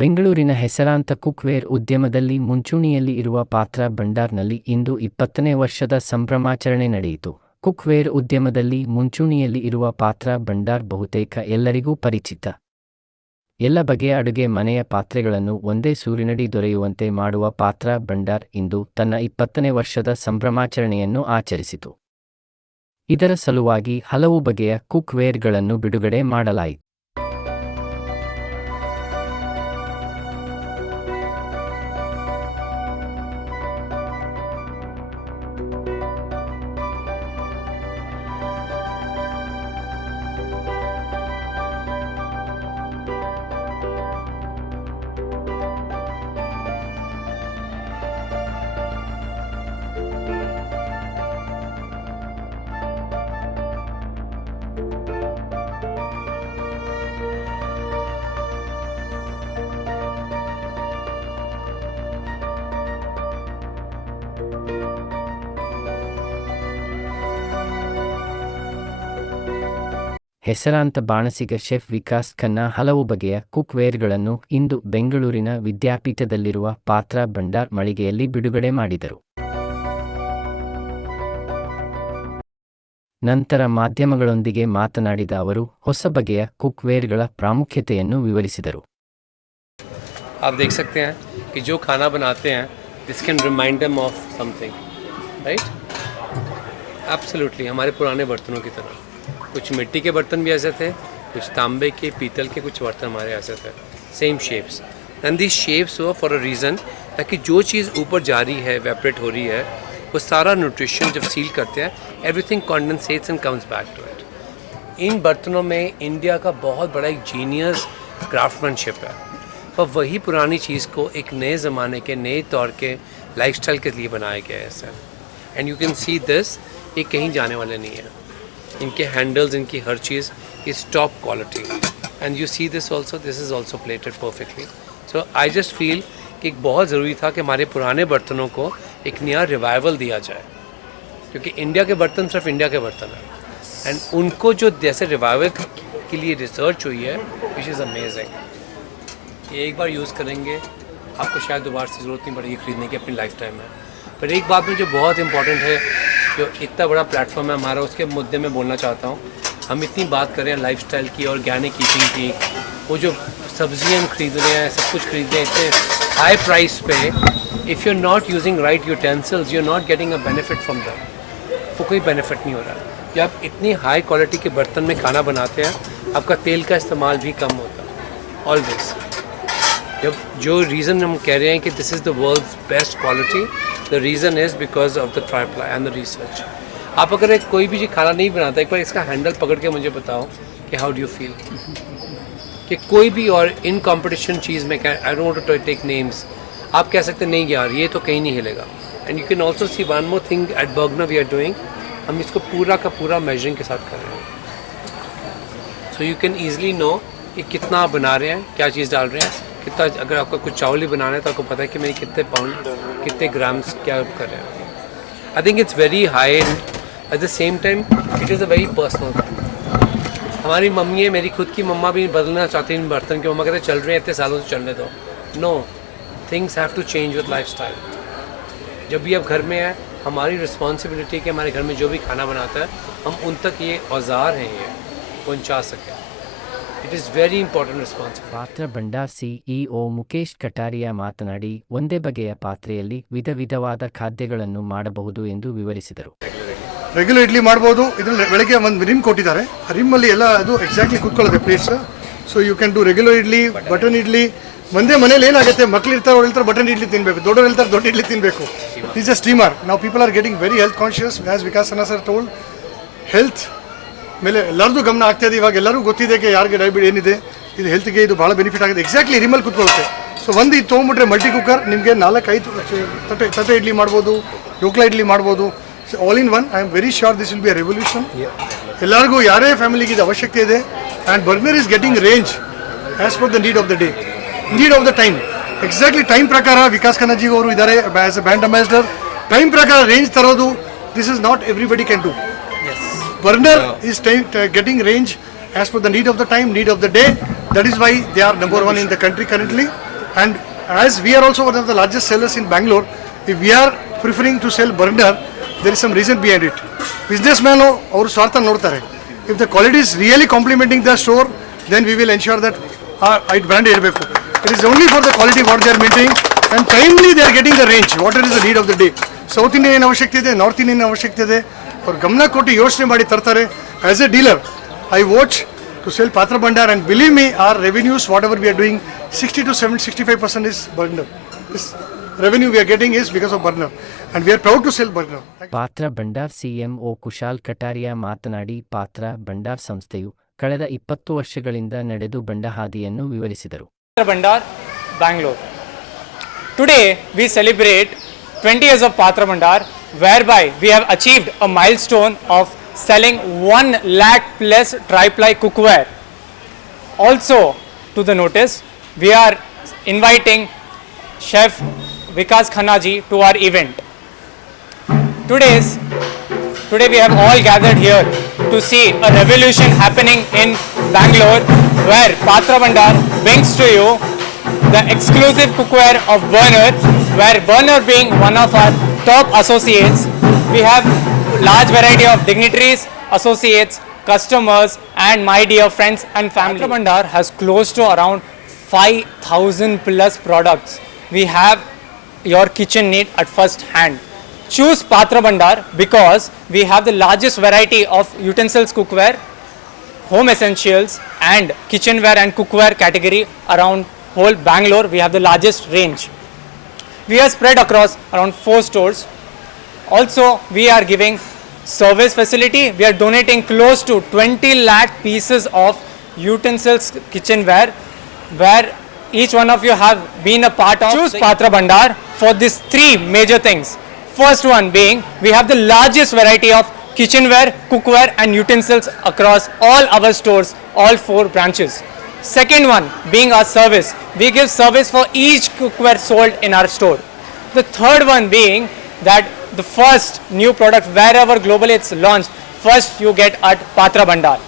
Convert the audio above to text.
ಬೆಂಗಳೂರಿನ ಹೆಸರಾಂತ ಕುಕ್ವೇರ್ ಉದ್ಯಮದಲ್ಲಿ ಮುಂಚೂಣಿಯಲ್ಲಿ ಇರುವ ಪಾತ್ರ ಭಂಡಾರ್ನಲ್ಲಿ ಇಂದು 20ನೇ ವರ್ಷದ ಸಂಭ್ರಮಾಚರಣೆ ನಡೆಯಿತು. ಕುಕ್ವೇರ್ ಉದ್ಯಮದಲ್ಲಿ ಮುಂಚೂಣಿಯಲ್ಲಿ ಇರುವ ಪಾತ್ರ ಭಂಡಾರ್ ಬಹುತೇಕ ಎಲ್ಲರಿಗೂ ಪರಿಚಿತ. ಎಲ್ಲ ಬಗೆಯ ಅಡುಗೆ ಮನೆಯ ಪಾತ್ರೆಗಳನ್ನು ಒಂದೇ ಸೂರಿನಡಿ ದೊರೆಯುವಂತೆ ಮಾಡುವ ಪಾತ್ರ ಭಂಡಾರ್ ಇಂದು ತನ್ನ 20ನೇ ವರ್ಷದ ಸಂಭ್ರಮಾಚರಣೆಯನ್ನು ಆಚರಿಸಿತು. ಇದರ ಸಲುವಾಗಿ ಹಲವು ಬಗೆಯ ಕುಕ್ವೇರ್ಗಳನ್ನು ಬಿಡುಗಡೆ ಮಾಡಲಾಯಿತು. ಹೆಸರಾಂತ ಬಾಣಸಿಗ ಶೆಫ್ ವಿಕಾಸ್ ಖನ್ನಾ ಹಲವು ಬಗೆಯ ಕುಕ್ವೇರ್ಗಳನ್ನು ಇಂದು ಬೆಂಗಳೂರಿನ ವಿದ್ಯಾಪೀಠದಲ್ಲಿರುವ ಪಾತ್ರ ಭಂಡಾರ್ ಮಳಿಗೆಯಲ್ಲಿ ಬಿಡುಗಡೆ ಮಾಡಿದರು. ನಂತರ ಮಾಧ್ಯಮಗಳೊಂದಿಗೆ ಮಾತನಾಡಿದ ಅವರು ಹೊಸ ಬಗೆಯ ಕುಕ್ವೇರ್ಗಳ ಪ್ರಾಮುಖ್ಯತೆಯನ್ನು ವಿವರಿಸಿದರು. आप देख सकते हैं कि जो खाना बनाते हैं this can remind them of something, right? Absolutely हमारे पुराने बर्तनों की तरह. कुछ मिट्टी के बर्तन भी ऐसे थे, कुछ तांबे के, पीतल के कुछ बर्तन हमारे ऐसे थे, same shapes. And this shapes हुआ फॉर अ रीज़न ताकि जो चीज़ ऊपर जा रही है, वेपरेट हो रही है, वो सारा न्यूट्रिशन जब सील करते हैं everything condensates and comes back to it. इन बर्तनों में इंडिया का बहुत बड़ा एक जीनियस क्राफ्टमैनशिप है, पर वही पुरानी चीज़ को एक नए ज़माने के नए तौर के लाइफस्टाइल के लिए बनाया गया है sir. And you can see this, ये कहीं जाने वाले नहीं है. इनके हैंडल्स, इनकी हर चीज़ is top quality. And you see this also, this is also plated perfectly. So I just feel कि बहुत ज़रूरी था कि हमारे पुराने बर्तनों को एक नया रिवाइवल दिया जाए, क्योंकि इंडिया के बर्तन सिर्फ इंडिया के बर्तन हैं. एंड उनको जो जैसे रिवाइवल के लिए रिसर्च हुई है, विच इज़ अमेजिंग. ये एक बार यूज़ करेंगे, आपको शायद दोबारा से ज़रूरत नहीं पड़ेगी ख़रीदने की अपनी लाइफ टाइम में. पर एक बात में जो बहुत इंपॉर्टेंट है, जो इतना बड़ा प्लेटफॉर्म है हमारा, उसके मुद्दे में बोलना चाहता हूँ. हम इतनी बात कर रहे हैं लाइफस्टाइल की, ऑर्गेनिक ईटिंग की, वो जो सब्जियाँ हम खरीद रहे हैं, सब कुछ खरीद रहे हैं इतने हाई प्राइस पे. If you are not using right utensils, you are not getting a benefit from that. वो कोई बेनिफिट नहीं हो रहा. जब आप इतनी हाई क्वालिटी के बर्तन में खाना बनाते हैं, आपका तेल का इस्तेमाल भी कम होता है ऑलवेज. जब जो रीज़न हम कह रहे हैं कि this is the world's best quality, the reason is because of the triply and the research. आप अगर एक कोई भी चीज़ खाना नहीं बनाता, एक बार इसका हैंडल पकड़ के मुझे बताओ कि हाउ डू यू फील. कि कोई भी और इन कंपटीशन चीज़ में क्या, I don't want to take names, आप कह सकते नहीं यार ये तो कहीं नहीं हिलेगा. And you can also see one more thing at Bergner we are doing, हम इसको पूरा का पूरा मेजरिंग के साथ कर रहे हैं. So you can easily know कि कितना आप बना रहे हैं, क्या चीज़ डाल रहे हैं, कितना. अगर आपका कुछ चावल ही बनाना है तो आपको पता है कि मेरे कितने पाउंड, कितने ग्राम्स क्या कर रहे हैं. I think it's very high and at the same time it is a very personal. हमारी मम्मी है, मेरी खुद की मम्मा भी बदलना चाहती हैं बर्तन की. मम्मा कहते चल रहे हैं इतने सालों से, चलने दो. No, things have to change with lifestyle. जब भी आप घर में हैं, हमारी रिस्पॉन्सिबिलिटी कि हमारे घर में जो भी खाना बनाता है, हम उन तक ये औजार हैं ये पहुँचा सकें. It is very important responsibility. ಪಾತ್ರ ಭಂಡಾರ್ ಸಿಇಒ ಮುಕೇಶ್ ಕಟಾರಿಯಾ ಮಾತನಾಡಿ ಒಂದೇ ಬಗೆಯ ಪಾತ್ರೆಯಲ್ಲಿ ವಿಧ ವಿಧವಾದ ಖಾದ್ಯಗಳನ್ನು ಮಾಡಬಹುದು ಎಂದು ವಿವರಿಸಿದರು. ರೆಗ್ಯುಲರ್ ಇಡ್ಲಿ ಮಾಡ್ಬೋದು. ಇದರಲ್ಲಿ ಬೆಳಗ್ಗೆ ಒಂದು ರಿಮ್ ಕೊಟ್ಟಿದ್ದಾರೆ, ಆ ರಿಮ್ಮಲ್ಲಿ ಎಲ್ಲ ಅದು ಎಕ್ಸಾಕ್ಟ್ಲಿ ಕುತ್ಕೊಳ್ಳುತ್ತೆ plates. So you can do regular idli, button idli. ಒಂದೇ ಮನೇಲಿ ಏನಾಗುತ್ತೆ, ಮಕ್ಳು ಇರ್ತಾರೆ, ಅವ್ರು ಹೇಳ್ತಾರೆ ಬಟನ್ ಇಡ್ಲಿ ತಿನ್ನಬೇಕು, ದೊಡ್ಡವ್ರು ಹೇಳ್ತಾರೆ ದೊಡ್ಡ ಇಡ್ಲಿ ತಿನ್ನಬೇಕು. Is a steamer. ನಾವು people are getting very health conscious. As Vikas Khanna sir told, health ಮೇಲೆ ಎಲ್ಲರದು ಗಮನ ಆಗ್ತಾ ಇದೆ. ಇವಾಗ ಎಲ್ಲರೂ ಗೊತ್ತಿದೆ कि ಯಾರಿಗೆ ಡಯಾಬಿಟಿಸ್ ಏನಿದೆ, ಇದು ಹೆಲ್ತ್ಗೆ ಇದು ಭಾಳ ಬೆನಿಫಿಟ್ ಆಗಿದೆ. ಎಕ್ಸಾಕ್ಟ್ಲಿ ರಿಮಲ್ಲಿ ಕೂತ್ಕೊಳ್ಳುತ್ತೆ. ಸೊ ಒಂದು ಇದು ತೊಗೊಂಬಿಟ್ರೆ ಮಲ್ಟಿ ಕುಕ್ಕರ್ ನಿಮಗೆ 4-5 ತಟ್ಟೆ ಇಡ್ಲಿ ಮಾಡ್ಬೋದು, ಡೋಕ್ಲಾ ಇಡ್ಲಿ ಮಾಡ್ಬೋದು. So all in one. I am very sure this will be a revolution. ಎಲ್ಲರಿಗೂ ಯಾರೇ ಫ್ಯಾಮಿಲಿಗೆ ಇದು ಅವಶ್ಯಕತೆ ಇದೆ. And burner is getting range as per the need of the day, need of the time. Exactly time ಪ್ರಕಾರ ವಿಕಾಸ್ ಖನ್ನಾಜಿ ಅವರು ಇದ್ದಾರೆ as a brand ambassador. Time ಪ್ರಕಾರ ರೇಂಜ್ ತರೋದು, this is not everybody can do. Burner is getting range as per the need of the time, need of the day. That is why they are number one in the country currently. And as we are also one of the largest sellers in Bangalore, if we are preferring to sell burner, there is some reason behind it. Businessmen ಅವರು ಸ್ವಾರ್ಥ ನೋಡ್ತಾರೆ. If the quality is really complementing the store, then we will ensure that our brand ಇರಬೇಕು. It is only for the quality what they are maintaining, and timely they are getting the range. What is the need of the day? South Indian ಏನು ಅವಶ್ಯಕತೆ ಇದೆ, North Indian ಏನು ಅವಶ್ಯಕತೆ ಇದೆ, ಅವ್ರು ಗಮನ ಕೊಟ್ಟು ಯೋಚನೆ ಮಾಡಿ ತರ್ತಾರೆ. As a dealer, I watch to sell Patra Bhandar, and believe me, our revenues, whatever we are doing, 60 to 65% is burner. This revenue we are getting is because of burner, and we are proud to sell burner. ಪಾತ್ರ Bhandar CMO Kushal Kataria ಮಾತನಾಡಿ, ಪಾತ್ರ ಭಂಡಾರ್ ಸಂಸ್ಥೆಯು ಕಳೆದ 20 ವರ್ಷಗಳಿಂದ ನಡೆದು ಬಂದ ಹಾದಿಯನ್ನು ವಿವರಿಸಿದರು. Patra Bhandar, Bangalore. Today we celebrate 20 years of Patra Bhandar, whereby we have achieved a milestone of selling 1 lakh plus tri-ply cookware. Also, to the notice, we are inviting Chef Vikas Khanna ji to our event. Today we have all gathered here to see a revolution happening in Bangalore, where Patra Bhandar brings to you the exclusive cookware of Burner, where Burner being one of our top associates, we have large variety of dignitaries, associates, customers, and my dear friends and family. Patra Bhandar has close to around 5,000 plus products. We have your kitchen need at first hand. Choose Patra Bhandar because we have the largest variety of utensils, cookware, home essentials, and kitchenware and cookware category around whole Bangalore. We have the largest range. We are spread across around 4 stores. Also, we are giving service facility. We are donating close to 20 lakh pieces of utensils, kitchenware, where each one of you have been a part of. Choose Patra Bhandar for these 3 major things. First one being, we have the largest variety of kitchenware, cookware and utensils across all our stores, all 4 branches. Second one being our service. We give service for each cookware sold in our store. The third one being that the first new product wherever globally it's launched, first you get at Patra Bhandar.